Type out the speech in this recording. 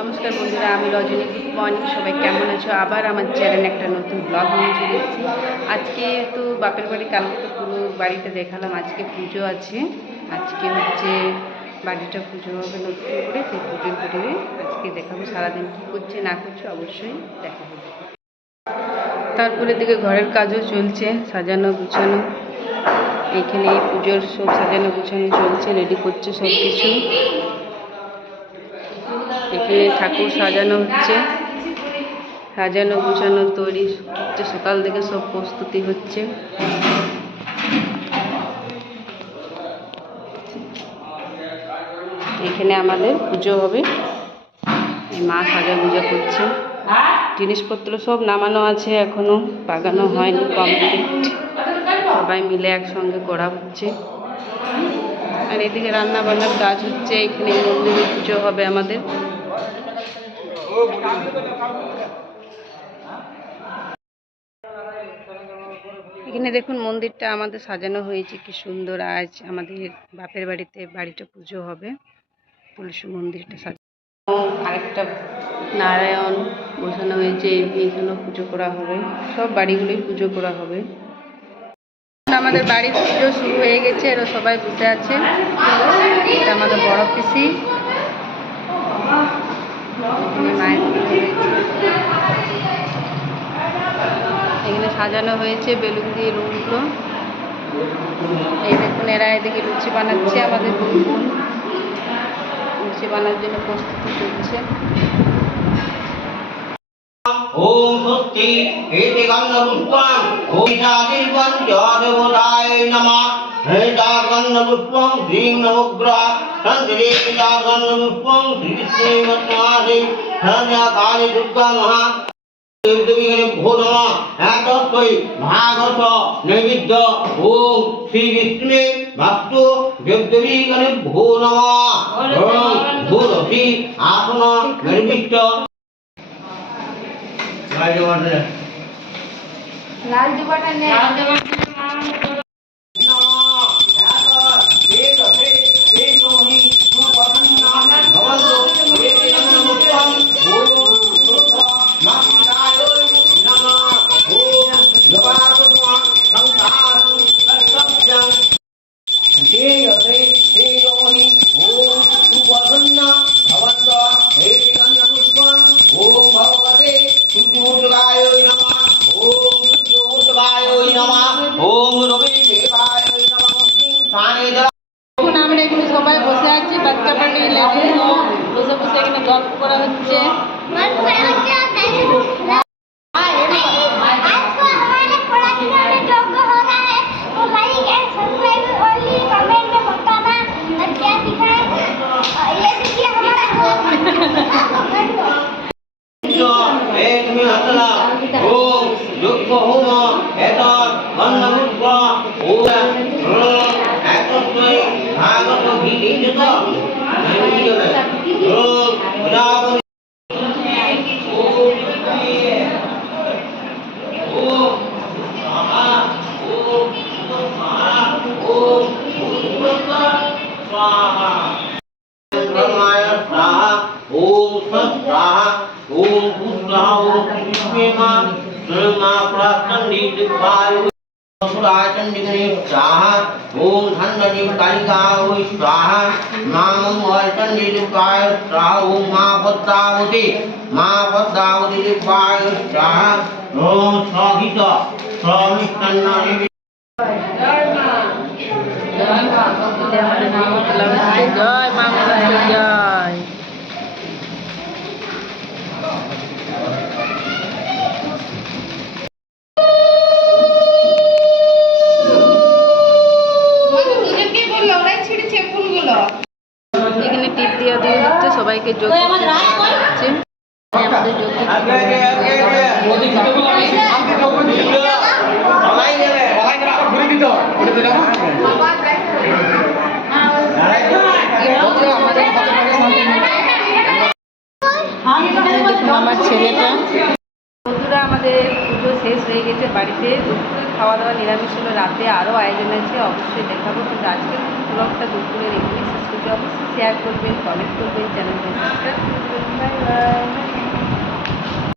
নমস্কার বন্ধুরা, আমি রজনী গুড মর্নিং সবাই কেমন আছো? আবার আমার চ্যানেলে একটা নতুন ব্লগ নিয়ে চলে এসেছি। আজকে তো বাপের বাড়ি, কালকে তো পুরো বাড়িতে দেখালাম, আজকে পুজো আছে। আজকে হচ্ছে বাড়িটা পুজো হবে নতুন করে, সেই পুজোর ভিডিও আজকে দেখাবো। সারাদিন কী করছে, না করছে, অবশ্যই দেখাবো। তারপরে দিকে ঘরের কাজও চলছে, সাজানো গুছানো। এইখানে এই পুজোর সব সাজানো গুছানো চলছে রেডি করছে সব কিছু এখানে ঠাকুর সাজানো হচ্ছে। সাজানো, গুছানো, তৈরি হচ্ছে। সকাল থেকে সব প্রস্তুতি হচ্ছে। এখানে আমাদের পুজো হবে। মা সাজা গুজা করছে। জিনিসপত্র সব নামানো আছে, এখনও বাগানো হয়নি কমপ্লিট সবাই মিলে একসঙ্গে করা হচ্ছে। আর এদিকে রান্না বান্নার কাজ হচ্ছে। এখানে মন্দিরে পুজো হবে আমাদের। এখানে দেখুন মন্দিরটা আমাদের সাজানো হয়েছে, কি সুন্দর আজ আমাদের বাপের বাড়িতে বাড়িটা পুজো হবে। তুলসী মন্দিরটা সাজানো আরেকটা নারায়ণ বসানো হয়েছে এইখানেও পুজো করা হবে। সব বাড়িগুলোই পুজো করা হবে। আমাদের বাড়ির পুজো শুরু হয়ে গেছে এরা সবাই বসে আছে। আমাদের বড় পিসি। এখানে সাজানো হয়েছে বেলুন দিয়ে রুমগুলো। এই দেখুন, এরা এদিকে লুচি বানাচ্ছে আমাদের বোন। লুচি বানার জন্য প্রস্তুতি চলছে। ওম স্বস্তি, এতে গন্ধপুষ্পং ওষাদির্বং দেবতায় নমঃ। டார்கன்னபுஷ்பம் ஹ்ரீம் நவக்ரா சந்திரே டார்கன்னபுஷ்பம் ஹ்ரீஸ்ரீ வட்சமாரி சந்தியா காளி துர்கா மகா দেবদেবীগণে ভো নমঃ একস্বই মহাঘর্ষ নৈবেদ্য ওম শ্রী বিষ্ণু ভক্ত দেবদেবীগণে ভো নমঃ ওম ভূরসি আসন নৈবিষ্ট রাজবাটনে রাজবাটনে এখন আমরা এখানে সবাই বসে আছি বাচ্চা পাটি লেডিস বসে বসে এখানে গল্প করা হচ্ছে। स्वाहा ब्रह्माय स्वाहा ओम स्वाहा ओम स्वाहा ओम विश्वेमा ब्रह्मा प्राचंडित वायु सुराचंडिगणे स्वाहा ओम धनगणे कालिका ओ स्वाहा मामं वर्चंडित वाय स्वाहा ओम मा पद्मावती मा पद्मावती वाय स्वाहा ओम स्वाहित स्वामिष्टन्नानि Thank you. জয় মা মনসা জয় এখানে টিপ দিয়ে দিয়ে হচ্ছে সবাইকে যোগ হচ্ছে আমাদের যোগ দেখুন আমার ছেলেটা বন্ধুরা আমাদের পুজো শেষ হয়ে গেছে বাড়িতে দুপুরে খাওয়া দাওয়া নিরামিষ হলো রাতে আরও আয়োজন আছে অবশ্যই দেখাবো। কিন্তু আজকের ব্লগটা দুপুরের এখানে শেষ করছি। অবশ্যই শেয়ার করবেন কমেন্ট করবেন চ্যানেলকে সাবস্ক্রাইব করবেন।